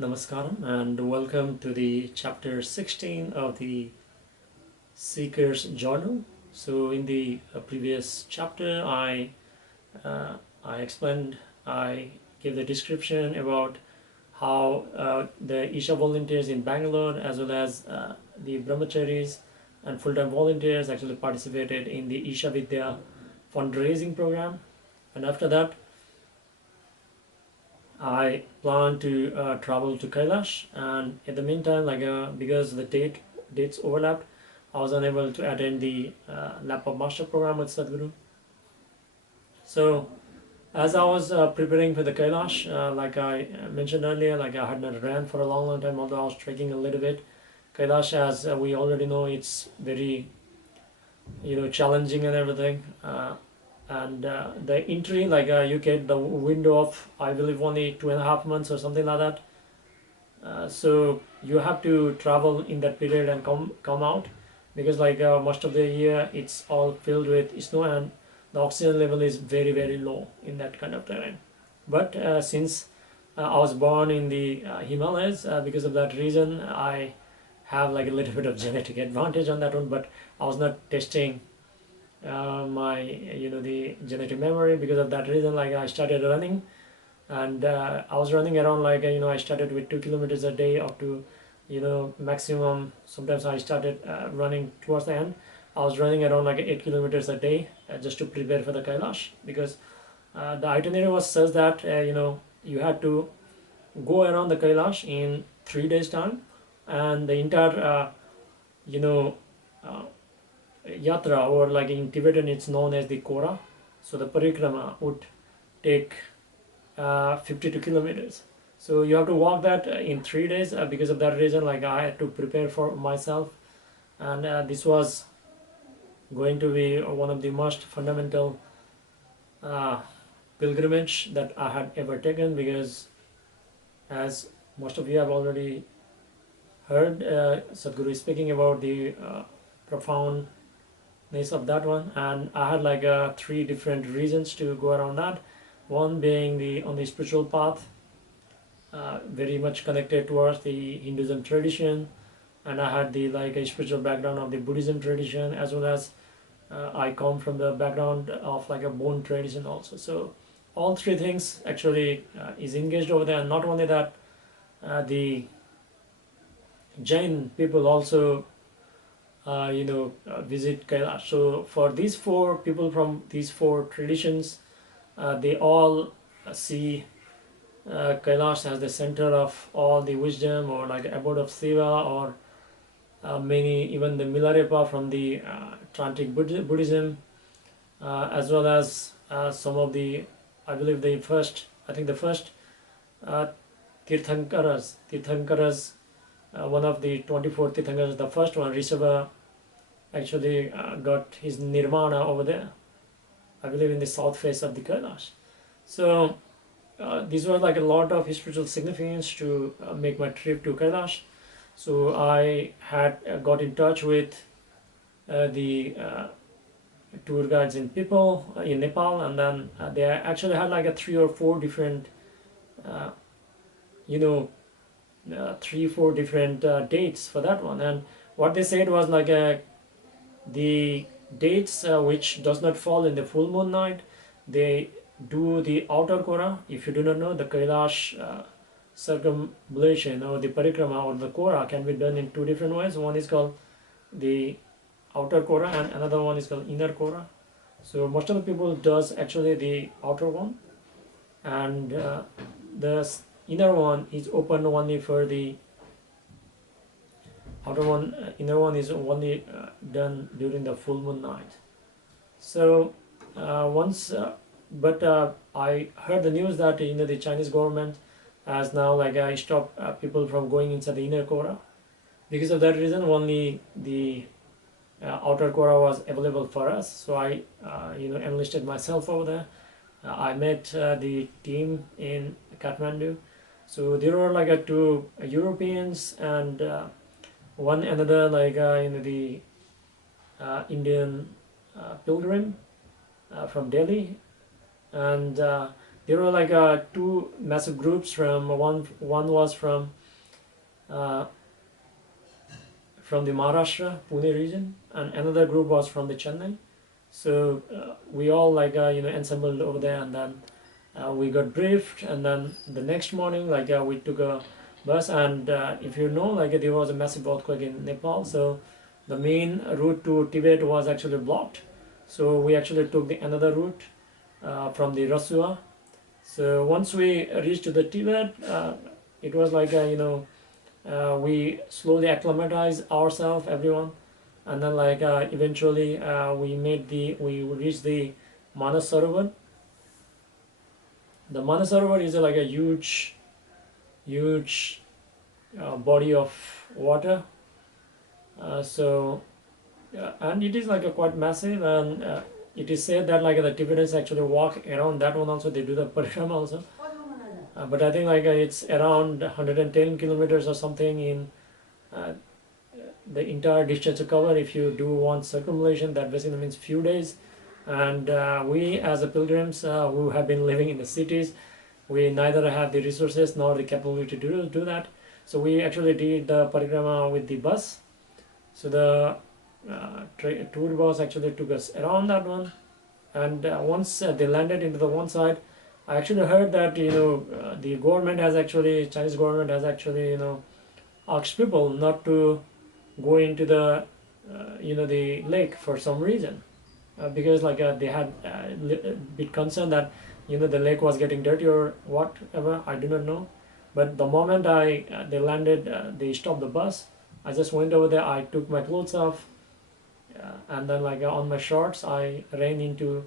Namaskaram and welcome to the chapter 16 of the Seeker's Journal. So in the previous chapter I explained, I gave the description about how the Isha volunteers in Bangalore as well as the brahmacharis and full-time volunteers actually participated in the Isha Vidya fundraising program. And after that I plan to travel to Kailash, and in the meantime, because the dates overlapped, I was unable to attend the laptop master program with Sadhguru. So, as I was preparing for the Kailash, like I mentioned earlier, like I had not ran for a long time, although I was trekking a little bit. Kailash, as we already know, it's very challenging and everything. And the entry, you get the window of, I believe, only 2.5 months or something like that. So you have to travel in that period and come out, because most of the year it's all filled with snow and the oxygen level is very low in that kind of terrain. But since I was born in the Himalayas, because of that reason I have like a little bit of genetic advantage on that one. But I was not testing my the genetic memory. Because of that reason, I started running, and I was running around I started with 2 kilometers a day up to maximum. Sometimes I started running towards the end. I was running around 8 kilometers a day just to prepare for the Kailash, because the itinerary was such that you had to go around the Kailash in 3 days time, and the entire uh, yatra, or in Tibetan it's known as the Kora. So the parikrama would take 52 kilometers. So you have to walk that in 3 days. Because of that reason, I had to prepare for myself, and this was going to be one of the most fundamental pilgrimage that I had ever taken. Because as most of you have already heard, Sadhguru is speaking about the profoundness of that one, and I had 3 different reasons to go around that. One being on the spiritual path, very much connected towards the Hinduism tradition, and I had the a spiritual background of the Buddhism tradition, as well as I come from the background of a Bon tradition also. So all 3 things actually is engaged over there. And not only that, the Jain people also visit Kailash. So for these 4 people from these 4 traditions, they all see Kailash as the center of all the wisdom, or abode of Shiva, or many, even the Milarepa from the Tantric Buddhism, as well as some of the, I believe the first Tirthankaras, one of the 24 Tirthankaras, the first one, Rishabha, actually got his nirvana over there, I believe in the south face of the Kailash. So these were a lot of spiritual significance to make my trip to Kailash. So I had got in touch with the tour guides in Nepal, and then they actually had a 3 or 4 different 3-4 different dates for that one. And what they said was the dates which does not fall in the full moon night, they do the outer Kora. If you do not know, the Kailash circumambulation, or the parikrama, or the Kora, can be done in 2 different ways. One is called the outer Kora, and another one is called inner Kora. So most of the people does actually the outer one, and the inner one is open only for the outer one. Inner one is only done during the full moon night. So I heard the news that the Chinese government has now stopped people from going inside the inner Kora. Because of that reason, only the outer Kora was available for us. So I enlisted myself over there. I met the team in Kathmandu. So there were 2 Europeans and one another the Indian pilgrim from Delhi, and there were like two massive groups. One was uh, from the Maharashtra Pune region, and another group was from the Chennai. So we all like assembled over there, and then we got briefed, and then the next morning we took a bus, and if you know, there was a massive earthquake in Nepal, so the main route to Tibet was actually blocked. So we actually took the another route from the Rasua. So once we reached the Tibet, it was we slowly acclimatized ourselves, everyone, and then eventually we reached the Manasarovar. The Manasarovar is like a huge body of water. And it is quite massive, and it is said that the Tibetans actually walk around that one also. They do the parikrama also. But I think it's around 110 kilometers or something in the entire distance to cover. If you do one circumambulation, that basically means few days. And we as a pilgrims who have been living in the cities, we neither have the resources nor the capability to do that. So we actually did the parikrama with the bus. So the tour bus actually took us around that one, and once they landed into the one side, I actually heard that the government has actually, Chinese government has actually asked people not to go into the the lake for some reason, because they had a bit concerned that the lake was getting dirty or whatever. I do not know, but the moment they landed, they stopped the bus. I just went over there. I took my clothes off, and then on my shorts, I ran into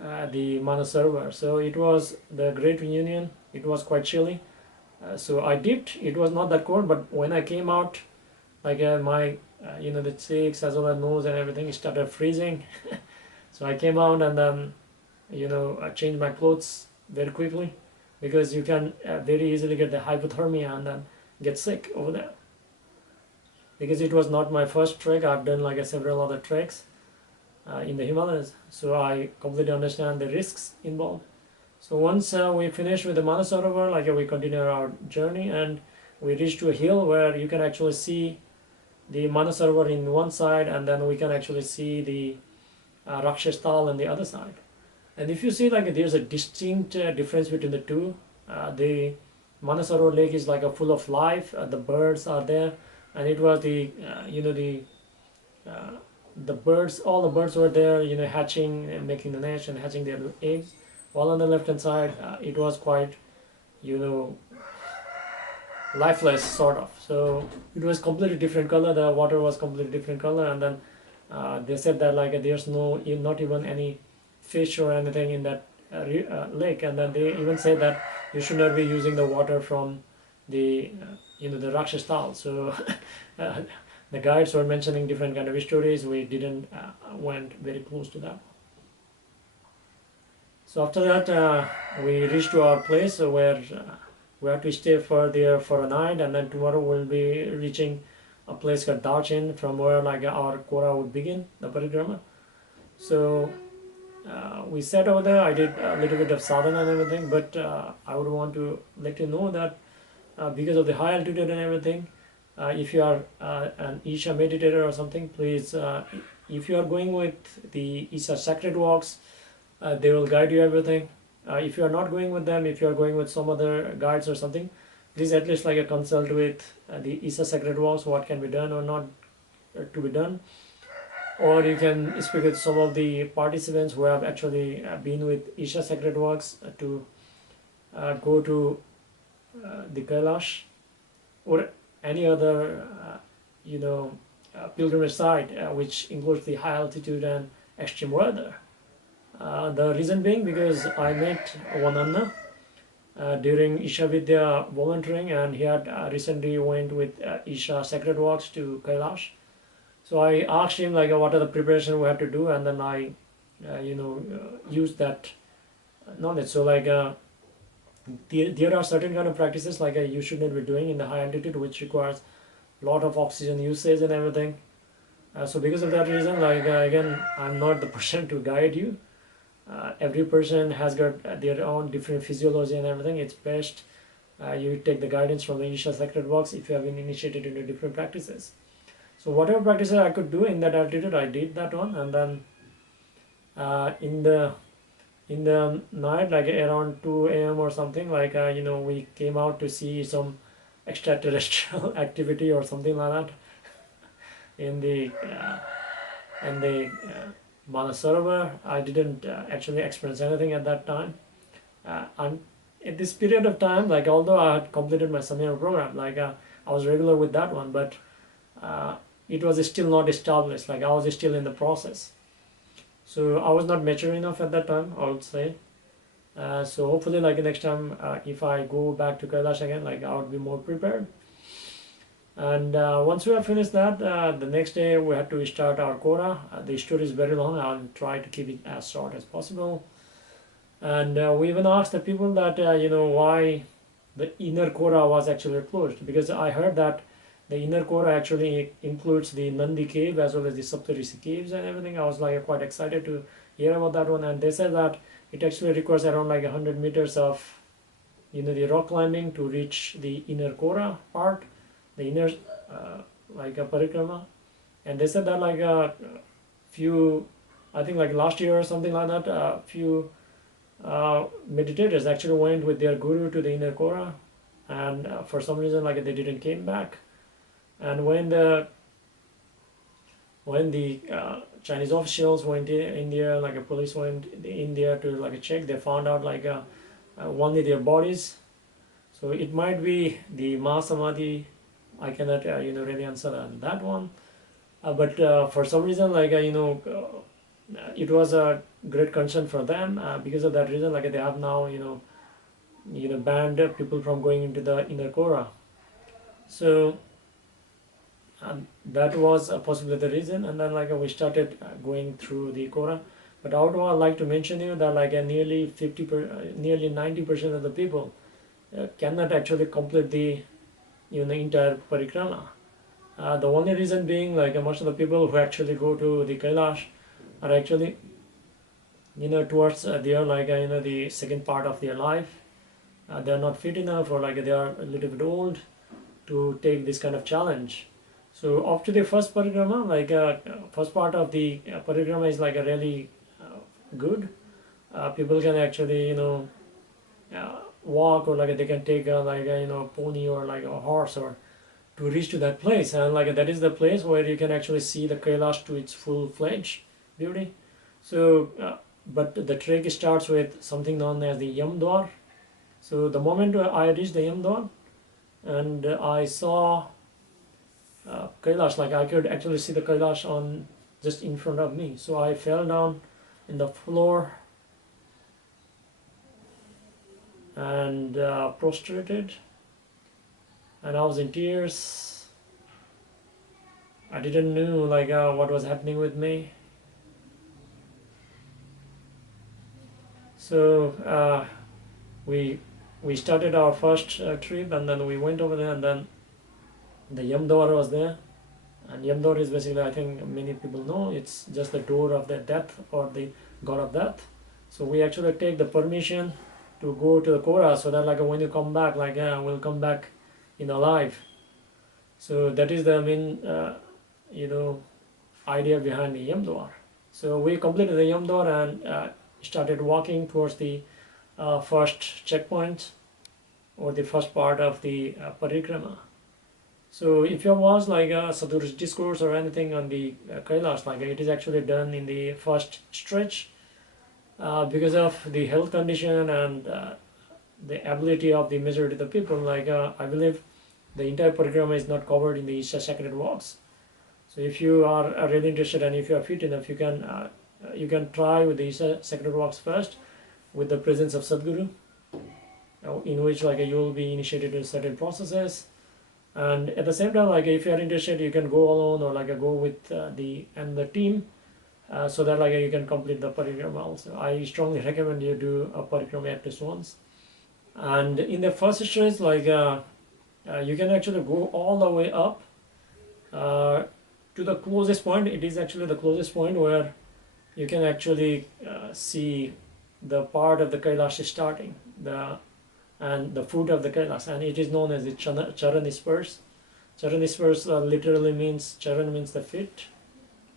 the Manasarovar. So it was the Great Reunion. It was quite chilly. So I dipped. It was not that cold, but when I came out, my the cheeks as well as nose and everything started freezing. So I came out, and then I changed my clothes very quickly, because you can very easily get the hypothermia and then get sick over there. Because it was not my first trek, I've done several other treks in the Himalayas, so I completely understand the risks involved. So once we finished with the Manasarovar, we continued our journey, and we reached to a hill where you can actually see the Manasarovar in one side, and then we can actually see the Rakshastal on the other side. And if you see there's a distinct difference between the two. The Manasarovar lake is full of life. The birds are there, and it was the birds. All the birds were there, hatching and making the nest and hatching their eggs. While on the left hand side, it was quite lifeless sort of. So it was completely different color. The water was completely different color, and then they said that there's not even any fish or anything in that lake, and then they even said that you should not be using the water from the the Rakshastal. So the guides were mentioning different kind of stories. We didn't went very close to that. So after that, we reached to our place where we have to stay there for a night, and then tomorrow we'll be reaching a place called Darchin, from where our Kora would begin, the parikrama. So we sat over there. I did a little bit of sadhana and everything, but I would want to let you know that because of the high altitude and everything, if you are an Isha meditator or something, please, if you are going with the Isha sacred walks, they will guide you everything. If you are not going with them, if you are going with some other guides or something, please at least consult with the Isha sacred walks, what can be done or not to be done. Or you can speak with some of the participants who have actually been with Isha sacred walks to go to the Kailash or any other pilgrimage site which includes the high altitude and extreme weather. The reason being, because I met one Anna during Isha Vidya volunteering, and he had recently went with Isha sacred walks to Kailash. So I asked him what are the preparation we have to do, and then I used that knowledge. So there are certain kind of practices you should not be doing in the high altitude, which requires a lot of oxygen usage and everything. So because of that reason, again, I'm not the person to guide you. every person has got their own different physiology and everything. It's best you take the guidance from the initial sacred walks if you have been initiated into different practices. So whatever practices I could do in that altitude, I did that one. And then in the night, like around 2 a.m. or something, like we came out to see some extraterrestrial activity or something like that in the Manasarovar. I didn't actually experience anything at that time. And at this period of time, like although I had completed my seminar program, like I was regular with that one, but it was still not established. Like I was still in the process. So I was not mature enough at that time, I would say. So hopefully, like next time, if I go back to Kailash again, like I would be more prepared. And once we have finished that, the next day we had to start our Kora. The story is very long. I'll try to keep it as short as possible. And we even asked the people that why the inner Kora was actually closed, because I heard that the inner Kora actually includes the Nandi cave as well as the Saptarishi caves and everything. I was like quite excited to hear about that one, and they said that it actually requires around like 100 meters of the rock climbing to reach the inner Kora part, the inner like a parikrama. And they said that like a few, I think like last year or something like that, a few meditators actually went with their guru to the inner Kora, and for some reason like they didn't came back. And when the Chinese officials went to India, like a police went to India to like check, they found out like only their bodies. So it might be the Mahasamadhi. I cannot really answer that one. But for some reason, like it was a great concern for them. Because of that reason, like they have now banned people from going into the inner Kora. So that was possibly the reason. And then like we started going through the Kora. But I would like to mention you that like nearly 90% of the people cannot actually complete the entire parikrama. The only reason being like most of the people who actually go to the Kailash are actually towards their like the second part of their life. They are not fit enough, or like they are a little bit old to take this kind of challenge. So up to the first parikrama, like first part of the parikrama is like a really good. People can actually walk, or like they can take a pony or like a horse or to reach to that place, and like that is the place where you can actually see the Kailash to its full-fledged beauty. So but the trek starts with something known as the Yam Door. So the moment I reached the Yam Door and I saw Kailash, like I could actually see the Kailash on just in front of me. So I fell down in the floor and prostrated, and I was in tears. I didn't know like what was happening with me. So we started our first trip, and then we went over there, and then the Yam Door was there. And Yam Door is basically, I think many people know, it's just the door of the death, or the god of death. So we actually take the permission to go to the Kora, so that like when you come back, like we'll come back alive. So that is the main idea behind the Yam Door. So we completed the Yam Door and started walking towards the first checkpoint, or the first part of the parikrama. So if you watch like Sadhguru's discourse or anything on the Kailash, like it is actually done in the first stretch. Because of the health condition and the ability of the majority of the people, like I believe the entire parikrama is not covered in the Isha sacred walks. So if you are really interested and if you are fit enough, you can try with the Isha sacred walks first, with the presence of Sadhguru, in which like you will be initiated in certain processes. And at the same time, like if you are interested, you can go alone, or like go with the team. So that like you can complete the parikrama also. I strongly recommend you do a parikrama at least once. And in the first stretch, like you can actually go all the way up to the closest point. It is actually the closest point where you can actually see the part of the Kailash is starting, and the foot of the Kailash, and it is known as the Charani Spurs. Charani Spurs literally means, Charan means the feet,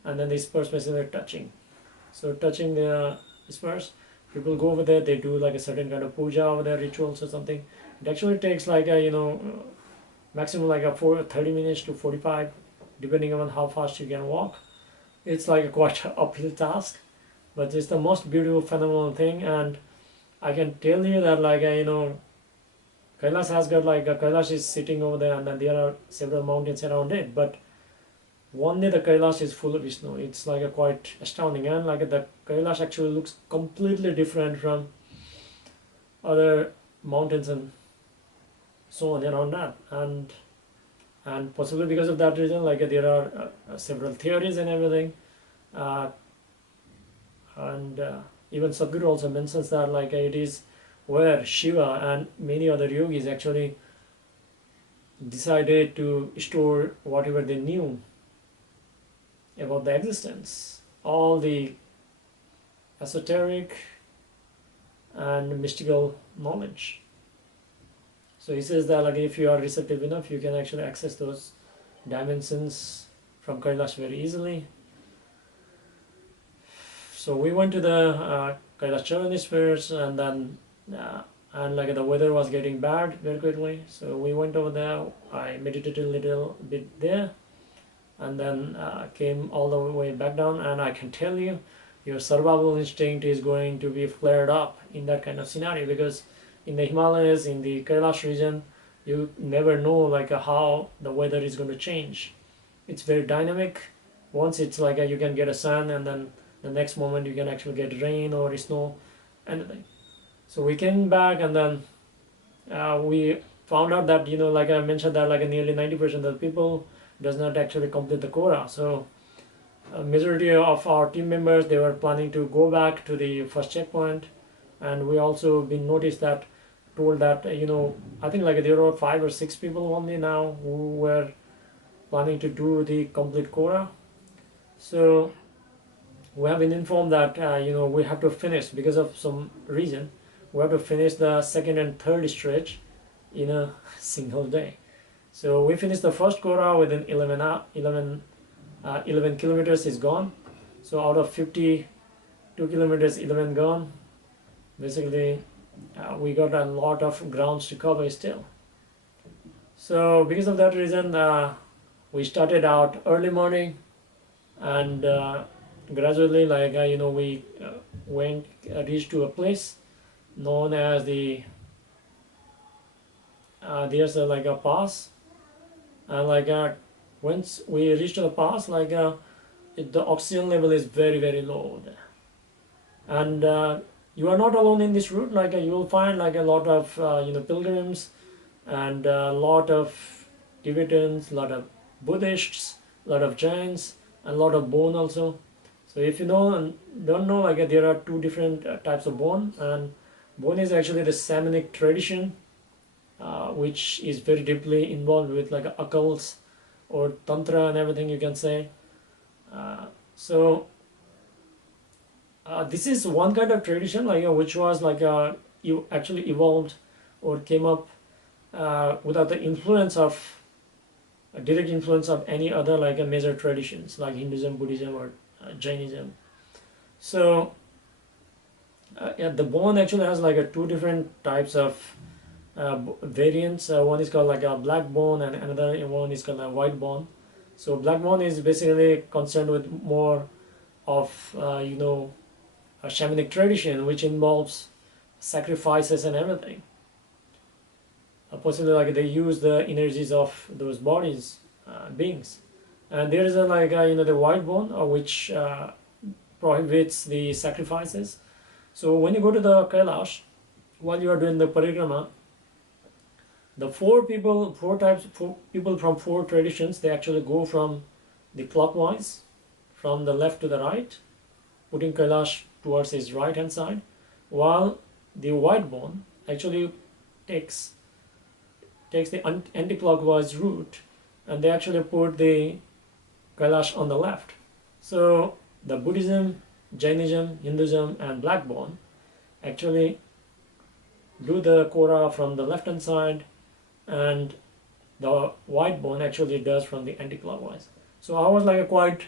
and then the Spurs means they're touching. So touching the Spurs, people go over there, they do like a certain kind of puja over there, rituals or something. It actually takes like a maximum like a 30 minutes to 45, depending on how fast you can walk. It's like a quite uphill task, but it's the most beautiful, phenomenal thing. And I can tell you that Kailash has got Kailash is sitting over there, and then there are several mountains around it. But one day the Kailash is full of snow. It's like a quite astounding, and like the Kailash actually looks completely different from other mountains and so on around that. And possibly because of that reason, like there are several theories and everything, and even Sadhguru also mentions that like it is where Shiva and many other yogis actually decided to store whatever they knew about the existence, all the esoteric and mystical knowledge. So he says that like if you are receptive enough, you can actually access those dimensions from Kailash very easily. So we went to the Kailash Charani Spurs, and then and like the weather was getting bad very quickly, so we went over there. I meditated a little bit there, and then came all the way back down. And I can tell you, your survival instinct is going to be flared up in that kind of scenario, because in the Himalayas, in the Kailash region, you never know like how the weather is going to change. It's very dynamic. Once it's like you can get a sun, and then the next moment you can actually get rain or snow, anything. So we came back, and then we found out that like I mentioned that like nearly 90% of the people does not actually complete the quota. So a majority of our team members, they were planning to go back to the first checkpoint, and we also been told that I think like there were 5 or 6 people only now who were planning to do the complete quota. So we have been informed that we have to finish, because of some reason, we have to finish the second and third stretch in a single day. So we finished the first quota within 11 kilometers is gone. So out of 52 kilometers, 11 gone. Basically, we got a lot of grounds to cover still. So because of that reason, we started out early morning, and gradually we reached to a place known as the there's a pass, and once we reached the pass, the oxygen level is very, very low there. And you are not alone in this route. You will find a lot of pilgrims, and a lot of Tibetans, a lot of Buddhists, a lot of Jains, and a lot of Bon also. So if you don't know, there are 2 different types of Bon, and Bon is actually the shamanic tradition, which is very deeply involved with occults or tantra and everything, you can say. So this is one kind of tradition which was you actually evolved or came up without the influence of direct influence of any other major traditions like Hinduism, Buddhism, or Jainism. So the Bon actually has 2 different types of variants. One is called a black Bon, and another one is called a white Bon. So black Bon is basically concerned with more of a shamanic tradition, which involves sacrifices and everything. Possibly they use the energies of those bodies, beings. And there is the white Bon, which prohibits the sacrifices. So when you go to the Kailash, while you are doing the parikrama, the 4 people from 4 traditions, they actually go from the clockwise, from the left to the right, putting Kailash towards his right hand side, while the white Bon actually takes the anti-clockwise route, and they actually put the Kailash on the left. So the Buddhism Jainism, Hinduism, and black bone actually do the kora from the left hand side, and the white bone actually does from the anti-clockwise. So I was like a quite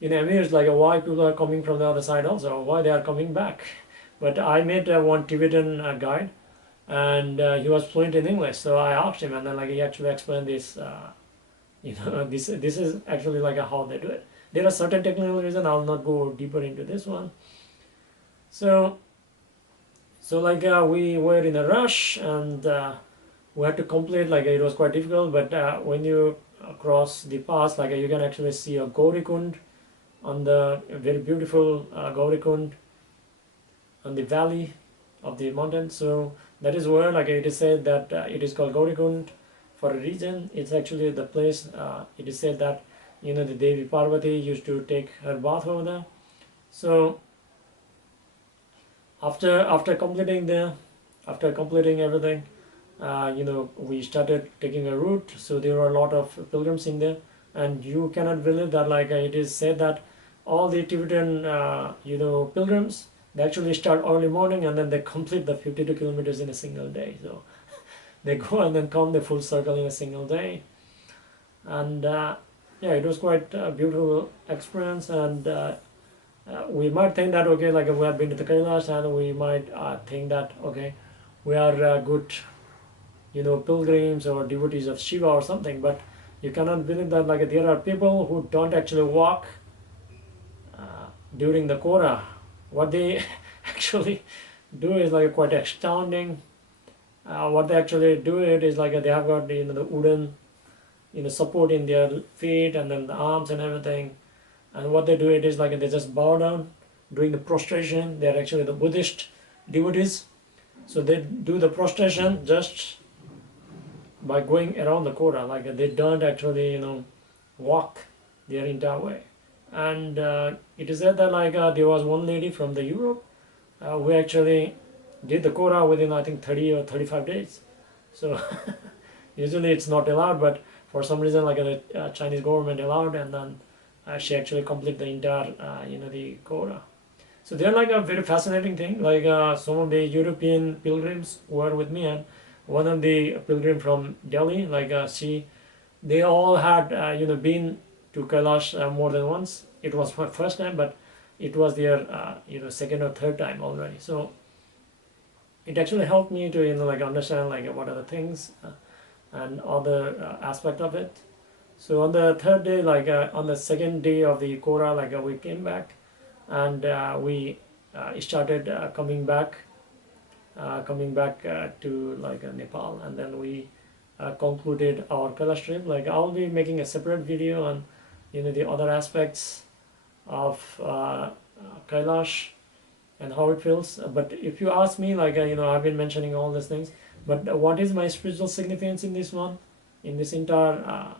amused, like why people are coming from the other side also, why they are coming back. But I met one Tibetan guide, and he was fluent in English, so I asked him, and then like he actually explained this. This is actually like how they do it. There are certain technical reasons. I'll not go deeper into this one. So like we were in a rush, and we had to complete, like it was quite difficult, but when you cross the pass, like you can actually see a Gaurikund on the very beautiful Gaurikund on the valley of the mountain. So that is where, like it is said that it is called Gaurikund for a reason. It's actually the place, it is said that the Devi Parvati used to take her bath over there. So after completing everything, we started taking a route. So there were a lot of pilgrims in there, and you cannot believe that, like it is said that all the Tibetan pilgrims, they actually start early morning, and then they complete the 52 kilometers in a single day. So they go and then come the full circle in a single day. And yeah, it was quite a beautiful experience. And we might think that, okay, like we have been to the Kailash, and we might think that, okay, we are good pilgrims or devotees of Shiva or something. But you cannot believe that, like there are people who don't actually walk during the Kora. What they actually do is like quite astounding. What they actually do it is like they have got the wooden support in their feet and then the arms and everything. And what they do it is like they just bow down during the prostration. They are actually the Buddhist devotees. So they do the prostration just by going around the Kora. Like they don't actually walk their entire way. And it is said that like there was one lady from the Europe who actually did the Kora within, I think, 30 or 35 days. So usually it's not allowed, but for some reason like the Chinese government allowed, and then she actually completed the entire the Kora. So they're like a very fascinating thing. Like some of the European pilgrims were with me, and one of the pilgrim from Delhi, like they all had been to Kailash more than once. It was my first time, but it was their second or third time already. So it actually helped me to like understand like what are the things and other aspect of it. So on the third day, like on the second day of the Kora, like we came back, and we started coming back to like Nepal, and then we concluded our Kailash trip. Like I'll be making a separate video on the other aspects of Kailash and how it feels. But if you ask me, like I've been mentioning all these things, but what is my spiritual significance in this one, in this entire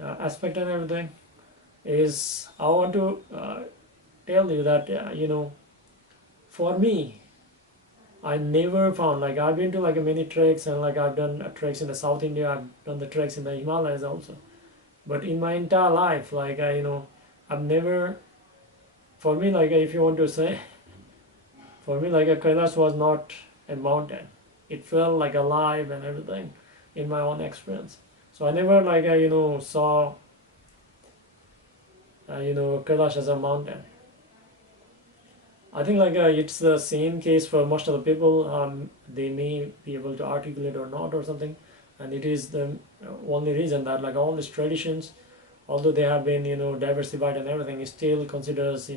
aspect and everything, is I want to tell you that for me, I never found, like I've been to like many treks, and like I've done treks in the South India, I've done the treks in the Himalayas also, but in my entire life, like I've never, for me, like if you want to say, for me, like a Kailash was not a mountain. It felt like alive and everything in my own experience. So I never like saw Kailash as a mountain. I think like it's the same case for most of the people. They may be able to articulate or not or something, and it is the only reason that like all these traditions, although they have been diversified and everything, it still considers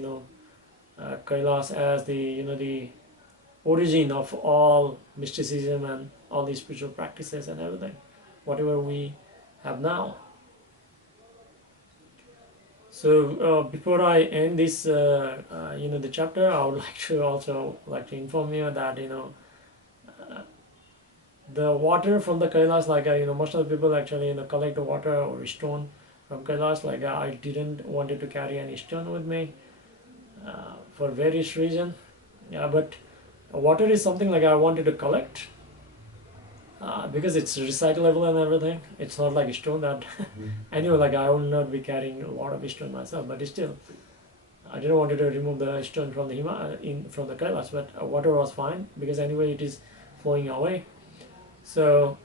Kailash as the the origin of all mysticism and all these spiritual practices and everything, whatever we have now. So before I end this the chapter, I would like to also inform you that the water from the Kailash, like most of the people actually collect the water or stone from Kailash. Like I didn't wanted to carry any stone with me for various reasons. Yeah, but water is something like I wanted to collect because it's recyclable and everything. It's not like a stone that anyway, like I will not be carrying a lot of stone myself, but still I didn't want to remove the stone from the from the Kailash, but water was fine because anyway it is flowing away. So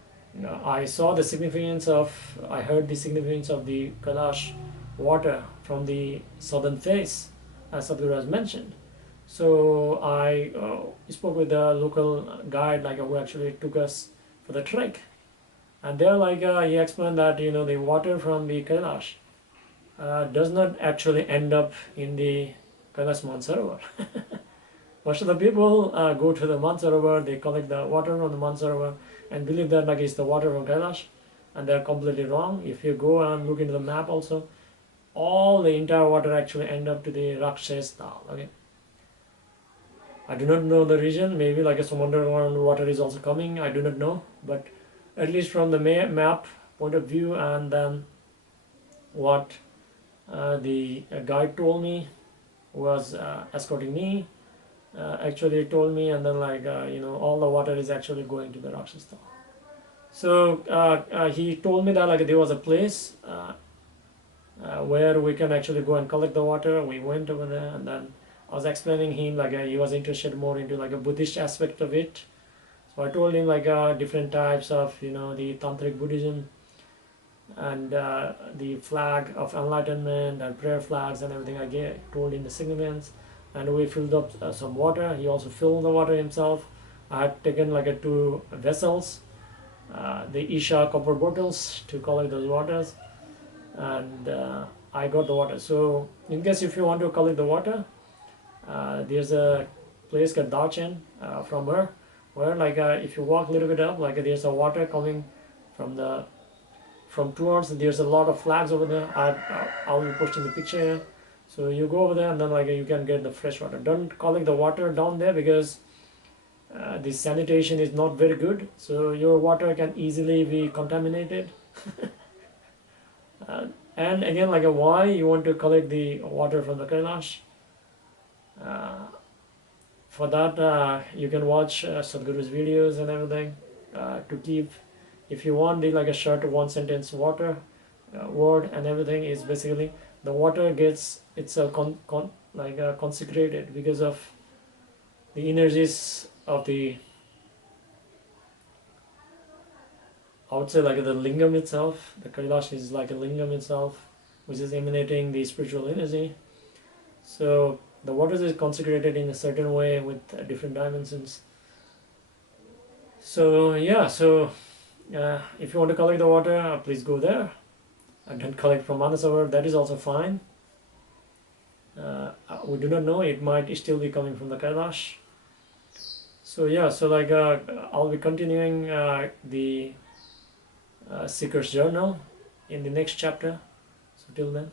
I saw the significance of, I heard the significance of the Kailash water from the southern face, as Sadhguru has mentioned. So I spoke with the local guide, like who actually took us for the trek, and there, like he explained that the water from the Kailash does not actually end up in the Kailash Manasarovar. Most of the people go to the Manasarovar, they collect the water from the Manasarovar and believe that like it's the water from Kailash, and they're completely wrong. If you go and look into the map also, all the entire water actually end up to the Rakshas Dal. Okay. I do not know the reason, maybe like some underground water is also coming, I do not know, but at least from the map point of view, and then what the guide told me, was escorting me, actually told me, and then like all the water is actually going to the Rakshastal. So he told me that like there was a place where we can actually go and collect the water. We went over there, and then I was explaining him like he was interested more into like a Buddhist aspect of it. So I told him like different types of the Tantric Buddhism, and the flag of enlightenment and prayer flags and everything. I told him the significance, and we filled up some water. He also filled the water himself. I had taken like 2 vessels, the Isha copper bottles, to collect those waters, and I got the water. So in case if you want to collect the water, there's a place called Dachen from where like if you walk a little bit up, like there's a water coming from towards. There's a lot of flags over there. I'll be posting the picture here. So you go over there, and then like you can get the fresh water. Don't collect the water down there because the sanitation is not very good. So your water can easily be contaminated. And again, like why you want to collect the water from the Kailash? For that, you can watch Sadhguru's videos and everything to keep. If you want the like a short 1 sentence water word and everything, is basically the water gets itself consecrated because of the energies of the, I would say like the lingam itself. The Kailash is like a lingam itself, which is emanating the spiritual energy. So the water is consecrated in a certain way with different dimensions. So yeah, so if you want to collect the water, please go there. And don't collect from Manasarovar, that is also fine. We do not know, it might still be coming from the Kailash. So yeah, so like I'll be continuing the Seeker's Journal in the next chapter. So till then.